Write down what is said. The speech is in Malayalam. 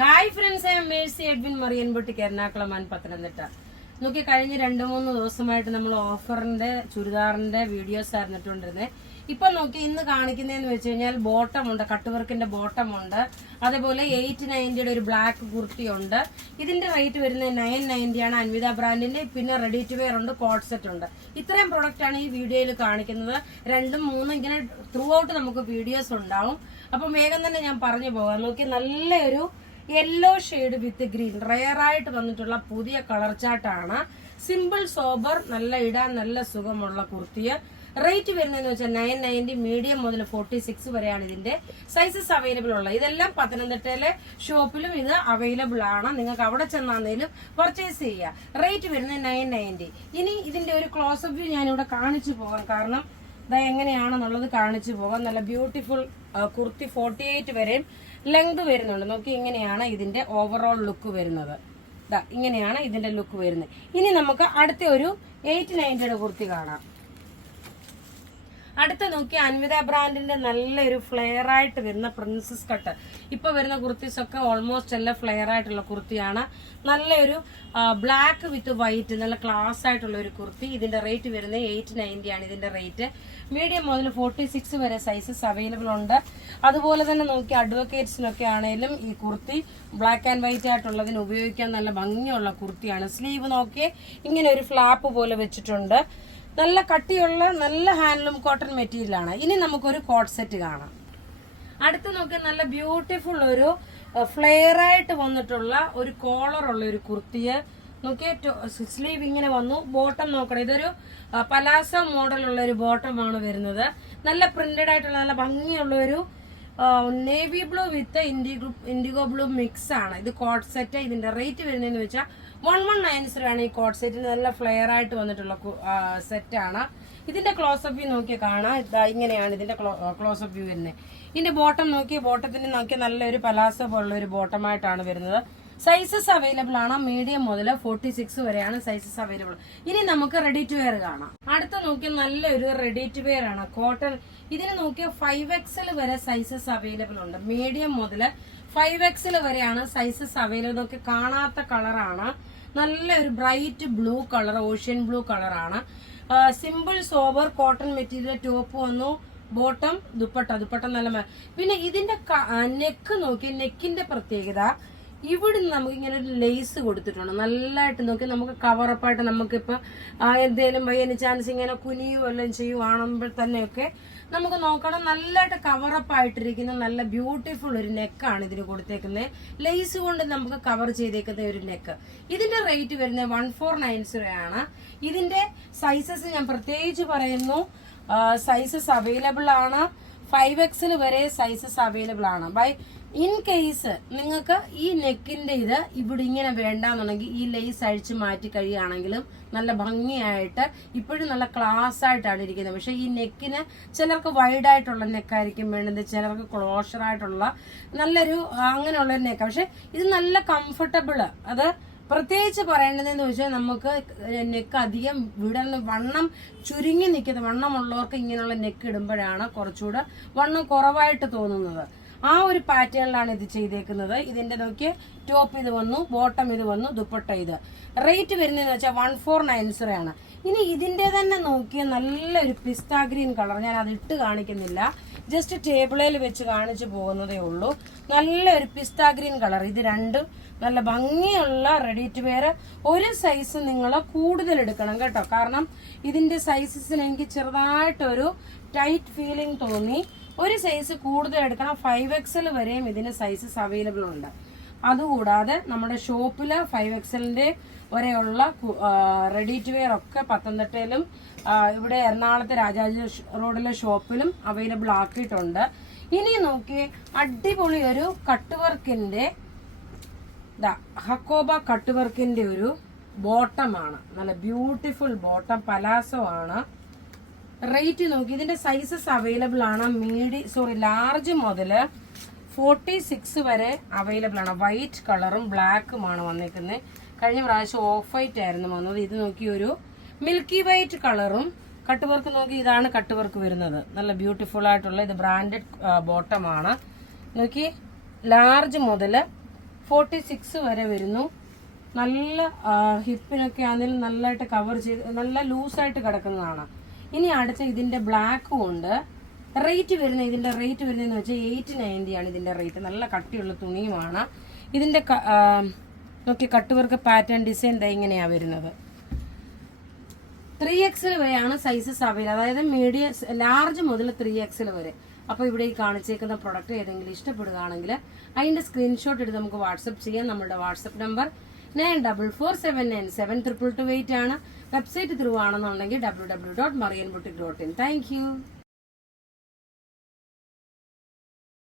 Hi friends, I am Mercy Edwin മറിയൻപൊട്ടിക്ക് എറണാകുളം പത്തനംതിട്ട. നോക്കി കഴിഞ്ഞ 2-3 ദിവസമായിട്ട് നമ്മൾ ഓഫറിന്റെ ചുരിദാറിന്റെ വീഡിയോസ് ആയിരുന്നിട്ടുണ്ടിരുന്നത്. ഇപ്പൊ നോക്കി ഇന്ന് കാണിക്കുന്നതെന്ന് വെച്ച് കഴിഞ്ഞാൽ ബോട്ടം ഉണ്ട്, കട്ടുവർക്കിന്റെ ബോട്ടം ഉണ്ട്. അതേപോലെ 890 ഒരു ബ്ലാക്ക് കുർത്തി ഉണ്ട്. ഇതിന്റെ റേറ്റ് വരുന്നത് 990 ആണ്. അൻവിത ബ്രാൻഡിന്റെ. പിന്നെ റെഡി ടു വെയർ ഉണ്ട്, കോട്ട് സെറ്റ് ഉണ്ട്. ഇത്രയും പ്രൊഡക്റ്റ് ആണ് ഈ വീഡിയോയിൽ കാണിക്കുന്നത്. 2, 3 ഇങ്ങനെ ത്രൂ ഔട്ട് നമുക്ക് വീഡിയോസ് ഉണ്ടാവും. അപ്പൊ വേഗം തന്നെ ഞാൻ പറഞ്ഞു പോകാം. നോക്കി നല്ലൊരു യെല്ലോ ഷെയ്ഡ് വിത്ത് ഗ്രീൻ റയർ ആയിട്ട് വന്നിട്ടുള്ള പുതിയ കളർ ചാർട്ടാണ്. സിമ്പിൾ സോബർ, നല്ല ഇടാൻ നല്ല സുഖമുള്ള കുർത്തിയ. റേറ്റ് വരുന്നതെന്ന് വെച്ചാൽ 990. മീഡിയം മുതൽ 46 വരെയാണ് ഇതിന്റെ സൈസസ് അവൈലബിൾ ഉള്ളത്. ഇതെല്ലാം പത്തനംതിട്ടയിലെ ഷോപ്പിലും ഇത് അവൈലബിൾ ആണ്. നിങ്ങൾക്ക് അവിടെ ചെന്നാന്നേലും പർച്ചേസ് ചെയ്യാം. റേറ്റ് വരുന്നത് 990. ഇനി ഇതിന്റെ ഒരു ക്ലോസപ്പ് വ്യൂ ഞാനിവിടെ കാണിച്ചു പോകാം. കാരണം ഇത് എങ്ങനെയാണെന്നുള്ളത് കാണിച്ചു പോകാം. നല്ല ബ്യൂട്ടിഫുൾ കുർത്തി 48 വരെയും ലെങ്ത് വരുന്നുണ്ട്. നോക്കി ഇങ്ങനെയാണ് ഇതിന്റെ ഓവറോൾ ലുക്ക് വരുന്നത്. ഇങ്ങനെയാണ് ഇതിന്റെ ലുക്ക് വരുന്നത്. ഇനി നമുക്ക് അടുത്ത ഒരു 890 കുർത്തി കാണാം. അടുത്ത നോക്കി അൻവിത ബ്രാൻഡിന്റെ നല്ലൊരു ഫ്ലെയർ ആയിട്ട് വരുന്ന പ്രിൻസസ് കട്ട്. ഇപ്പൊ വരുന്ന കുർത്തീസ് ഒക്കെ ഓൾമോസ്റ്റ് എല്ലാം ഫ്ലെയർ ആയിട്ടുള്ള കുർത്തിയാണ്. നല്ലൊരു ബ്ലാക്ക് വിത്ത് വൈറ്റ്, നല്ല ക്ലാസ് ആയിട്ടുള്ള ഒരു കുർത്തി. ഇതിന്റെ റേറ്റ് വരുന്നത് 890 ആണ് ഇതിന്റെ റേറ്റ്. മീഡിയം മുതൽ 46 വരെ സൈസസ് അവൈലബിൾ ഉണ്ട്. അതുപോലെ തന്നെ നോക്കി അഡ്വക്കേറ്റ്സിനൊക്കെ ആണെങ്കിലും ഈ കുർത്തി ബ്ലാക്ക് ആൻഡ് വൈറ്റ് ആയിട്ടുള്ളതിന് ഉപയോഗിക്കാൻ നല്ല ഭംഗിയുള്ള കുർത്തിയാണ്. സ്ലീവ് നോക്കി ഇങ്ങനെ ഒരു ഫ്ലാപ്പ് പോലെ വെച്ചിട്ടുണ്ട്. നല്ല കട്ടിയുള്ള നല്ല ഹാൻഡ്ലൂം കോട്ടൺ മെറ്റീരിയൽ ആണ്. ഇനി നമുക്കൊരു കോട്ട് സെറ്റ് കാണാം. അടുത്ത് നോക്കി നല്ല ബ്യൂട്ടിഫുൾ ഒരു ഫ്ലെയർ ആയിട്ട് വന്നിട്ടുള്ള ഒരു കോളർ ഉള്ള ഒരു കുർത്തിയെ നോക്കിയ സ്ലീവ് ഇങ്ങനെ വന്നു. ബോട്ടം നോക്കണം, ഇതൊരു പലാസ മോഡലുള്ള ഒരു ബോട്ടമാണ് വരുന്നത്. നല്ല പ്രിന്റഡ് ആയിട്ടുള്ള നല്ല ഭംഗിയുള്ള ഒരു നേവി ബ്ലൂ വിത്ത് ഇൻഡിഗോ ബ്ലൂ മിക്സ് ആണ്. ഇത് കോട്ട് സെറ്റ്. ഇതിന്റെ റേറ്റ് വരുന്നതെന്ന് വെച്ചാൽ 1190 ആണ്. ഈ കോട്ട് സെറ്റിന് നല്ല ഫ്ലെയർ ആയിട്ട് വന്നിട്ടുള്ള സെറ്റാണ്. ഇതിന്റെ ക്ലോസപ്പ് വ്യൂ നോക്കി കാണാം. ഇങ്ങനെയാണ് ഇതിന്റെ ക്ലോസപ്പ് വ്യൂ വരുന്നത്. ഇതിന്റെ ബോട്ടം നോക്കി, ബോട്ടത്തിന് നോക്കി നല്ലൊരു പലാസ പോലുള്ള ഒരു ബോട്ടമായിട്ടാണ് വരുന്നത്. സൈസസ് അവൈലബിൾ ആണ്. മീഡിയം മുതൽ 46 വരെയാണ് സൈസസ് അവൈലബിൾ. ഇനി നമുക്ക് റെഡി ടു വെയർ കാണാം. അടുത്ത നോക്കി നല്ലൊരു റെഡി ടു വെയർ ആണ്, കോട്ടൺ. ഇതിന് നോക്കിയ 5XL വരെ സൈസസ് അവൈലബിൾ ഉണ്ട്. മീഡിയം മുതൽ 5XL വരെയാണ് സൈസസ് അവൈലബിൾ. നോക്കി കാണാത്ത കളറാണ്. നല്ലൊരു bright blue colour, ocean blue കളറാണ്. Simple sober cotton material. Top വന്നു, ബോട്ടം, ദുപ്പട്ട നല്ല. പിന്നെ ഇതിന്റെ നെക്ക് നോക്കി, നെക്കിന്റെ പ്രത്യേകത ഇവിടുന്ന് നമുക്ക് ഇങ്ങനെ ഒരു ലേസ് കൊടുത്തിട്ടുണ്ട്. നല്ലതായിട്ട് നോക്കി നമുക്ക് കവറപ്പായിട്ട് നമുക്കിപ്പോൾ എന്തേലും എനി ചാൻസ് ഇങ്ങനെ കുനിയോ എല്ലാം ചെയ്യുവാണെങ്കിൽ തന്നെയൊക്കെ നമുക്ക് നോക്കണം. നല്ലതായിട്ട് കവറപ്പായിട്ടിരിക്കുന്ന നല്ല ബ്യൂട്ടിഫുൾ ഒരു നെക്കാണ് ഇതിന് കൊടുത്തേക്കുന്നത്. ലേസ് കൊണ്ട് നമുക്ക് കവർ ചെയ്തേക്കുന്ന ഒരു നെക്ക്. ഇതിന്റെ റേറ്റ് വരുന്നത് 1490 ആണ്. ഇതിന്റെ സൈസസ് ഞാൻ പ്രത്യേകിച്ച് പറയുന്നു, സൈസസ് അവൈലബിൾ ആണ്. 5XL വരെ സൈസസ് അവൈലബിൾ ആണ്. ഇൻ കേസ് നിങ്ങൾക്ക് ഈ നെക്കിന്റെ ഇത് ഇവിടെ ഇങ്ങനെ വേണ്ടാന്നുണ്ടെങ്കിൽ ഈ ലേസ് അഴിച്ച് മാറ്റി കഴിയുകയാണെങ്കിലും നല്ല ഭംഗിയായിട്ട് ഇപ്പോഴും നല്ല ക്ലാസ് ആയിട്ടാണ് ഇരിക്കുന്നത്. പക്ഷെ ഈ നെക്കിന് ചിലർക്ക് വൈഡ് ആയിട്ടുള്ള നെക്കായിരിക്കും വേണ്ടത്, ചിലർക്ക് ക്ലോഷർ ആയിട്ടുള്ള നല്ലൊരു അങ്ങനെയുള്ള ഒരു നെക്ക. പക്ഷെ ഇത് നല്ല കംഫർട്ടബിള്. അത് പ്രത്യേകിച്ച് പറയേണ്ടതെന്ന് വെച്ചാൽ നമുക്ക് നെക്ക് അധികം വിടൽ വണ്ണം ചുരുങ്ങി നിൽക്കുന്നത്, വണ്ണമുള്ളവർക്ക് ഇങ്ങനെയുള്ള നെക്ക് ഇടുമ്പോഴാണ് കുറച്ചുകൂടെ വണ്ണം കുറവായിട്ട് തോന്നുന്നത്. ആ ഒരു പാറ്റേണിലാണ് ഇത് ചെയ്തേക്കുന്നത്. ഇതിന്റെ നോക്കിയ ടോപ്പ് ഇത് വന്നു, ബോട്ടം ഇത് വന്നു, ദുപ്പട്ട ഇത്. റേറ്റ് വരുന്നതെന്ന് വെച്ചാൽ 1490 ആണ്. ഇനി ഇതിന്റെ തന്നെ നോക്കിയ നല്ലൊരു പിസ്ത ഗ്രീൻ കളർ. ഞാൻ അത് ഇട്ട് കാണിക്കുന്നില്ല, ജസ്റ്റ് ടേബിളിൽ വെച്ച് കാണിച്ചു പോകുന്നതേ ഉള്ളൂ. നല്ലൊരു പിസ്ത ഗ്രീൻ കളർ. ഇത് രണ്ടും നല്ല ഭംഗിയുള്ള റെഡി ടു വെയർ. ഒരു സൈസ് നിങ്ങൾ കൂടുതൽ എടുക്കണം കേട്ടോ. കാരണം ഇതിന്റെ സൈസസിന് എനിക്ക് ചെറുതായിട്ടൊരു ടൈറ്റ് ഫീലിംഗ് തോന്നി. ഒരു സൈസ് കൂടുതൽ എടുക്കണം. 5XL വരെയും ഇതിന് സൈസസ് അവൈലബിൾ ഉണ്ട്. അതുകൂടാതെ നമ്മുടെ ഷോപ്പില് 5XLന്റെ വരെയുള്ള റെഡി ടു വെയർ ഒക്കെ പത്തനംതിട്ടയിലും ഇവിടെ എറണാകുളത്തെ രാജാജി റോഡിലെ ഷോപ്പിലും അവൈലബിൾ ആക്കിയിട്ടുണ്ട്. ഇനി നോക്കി അടിപൊളി ഒരു കട്ട് വർക്കിന്റെ ഹക്കോബ കട്ട് വർക്കിന്റെ ഒരു ബോട്ടമാണ്. നല്ല ബ്യൂട്ടിഫുൾ ബോട്ടം, പലാസോ ആണ്. റേറ്റ് നോക്കി ഇതിന്റെ സൈസസ് അവൈലബിൾ ആണ്. ലാർജ് മുതൽ 46 വരെ അവൈലബിൾ ആണ്. വൈറ്റ് കളറും ബ്ലാക്കുമാണ് വന്നിരിക്കുന്നത്. കഴിഞ്ഞ പ്രാവശ്യം ഓഫ് വൈറ്റ് ആയിരുന്നു വന്നത്. ഇത് നോക്കി ഒരു മിൽക്കി വൈറ്റ് കളറും കട്ട് വർക്ക് നോക്കി. ഇതാണ് കട്ട് വർക്ക് വരുന്നത്. നല്ല ബ്യൂട്ടിഫുൾ ആയിട്ടുള്ള ഇത് ബ്രാൻഡഡ് ബോട്ടമാണ്. നോക്കി ലാർജ് മുതൽ 46 വരെ വരുന്നു. നല്ല ഹിപ്പിനൊക്കെ ആണെങ്കിലും നല്ലതായിട്ട് കവർ ചെയ്ത് നല്ല ലൂസായിട്ട് കിടക്കുന്നതാണ്. ഇനി അടുത്ത ഇതിന്റെ ബ്ലാക്കും ഉണ്ട്. ഇതിന്റെ റേറ്റ് വരുന്നതെന്ന് വെച്ചാൽ 890 ആണ് ഇതിന്റെ റേറ്റ്. നല്ല കട്ടിയുള്ള തുണിയുമാണ്. ഇതിന്റെ നോക്കി കട്ട് വർക്ക് പാറ്റേൺ ഡിസൈൻ ഇങ്ങനെയാ വരുന്നത്. 3XL വരെയാണ് സൈസസ് അവൈലബിൾ, അതായത് മീഡിയം ലാർജ് മുതൽ 3XL വരെ. അപ്പോൾ ഇവിടെ ഈ കാണിച്ചേക്കുന്ന പ്രൊഡക്റ്റ് ഏതെങ്കിലും ഇഷ്ടപ്പെടുകയാണെങ്കിൽ അതിന്റെ സ്ക്രീൻഷോട്ട് എടുത്ത് നമുക്ക് വാട്സപ്പ് ചെയ്യാം. നമ്മുടെ വാട്സപ്പ് നമ്പർ 9447972228 ആണ്. വെബ്സൈറ്റ് ത്രൂ ആണെന്നുണ്ടെങ്കിൽ www.marianboutique.in. Thank you.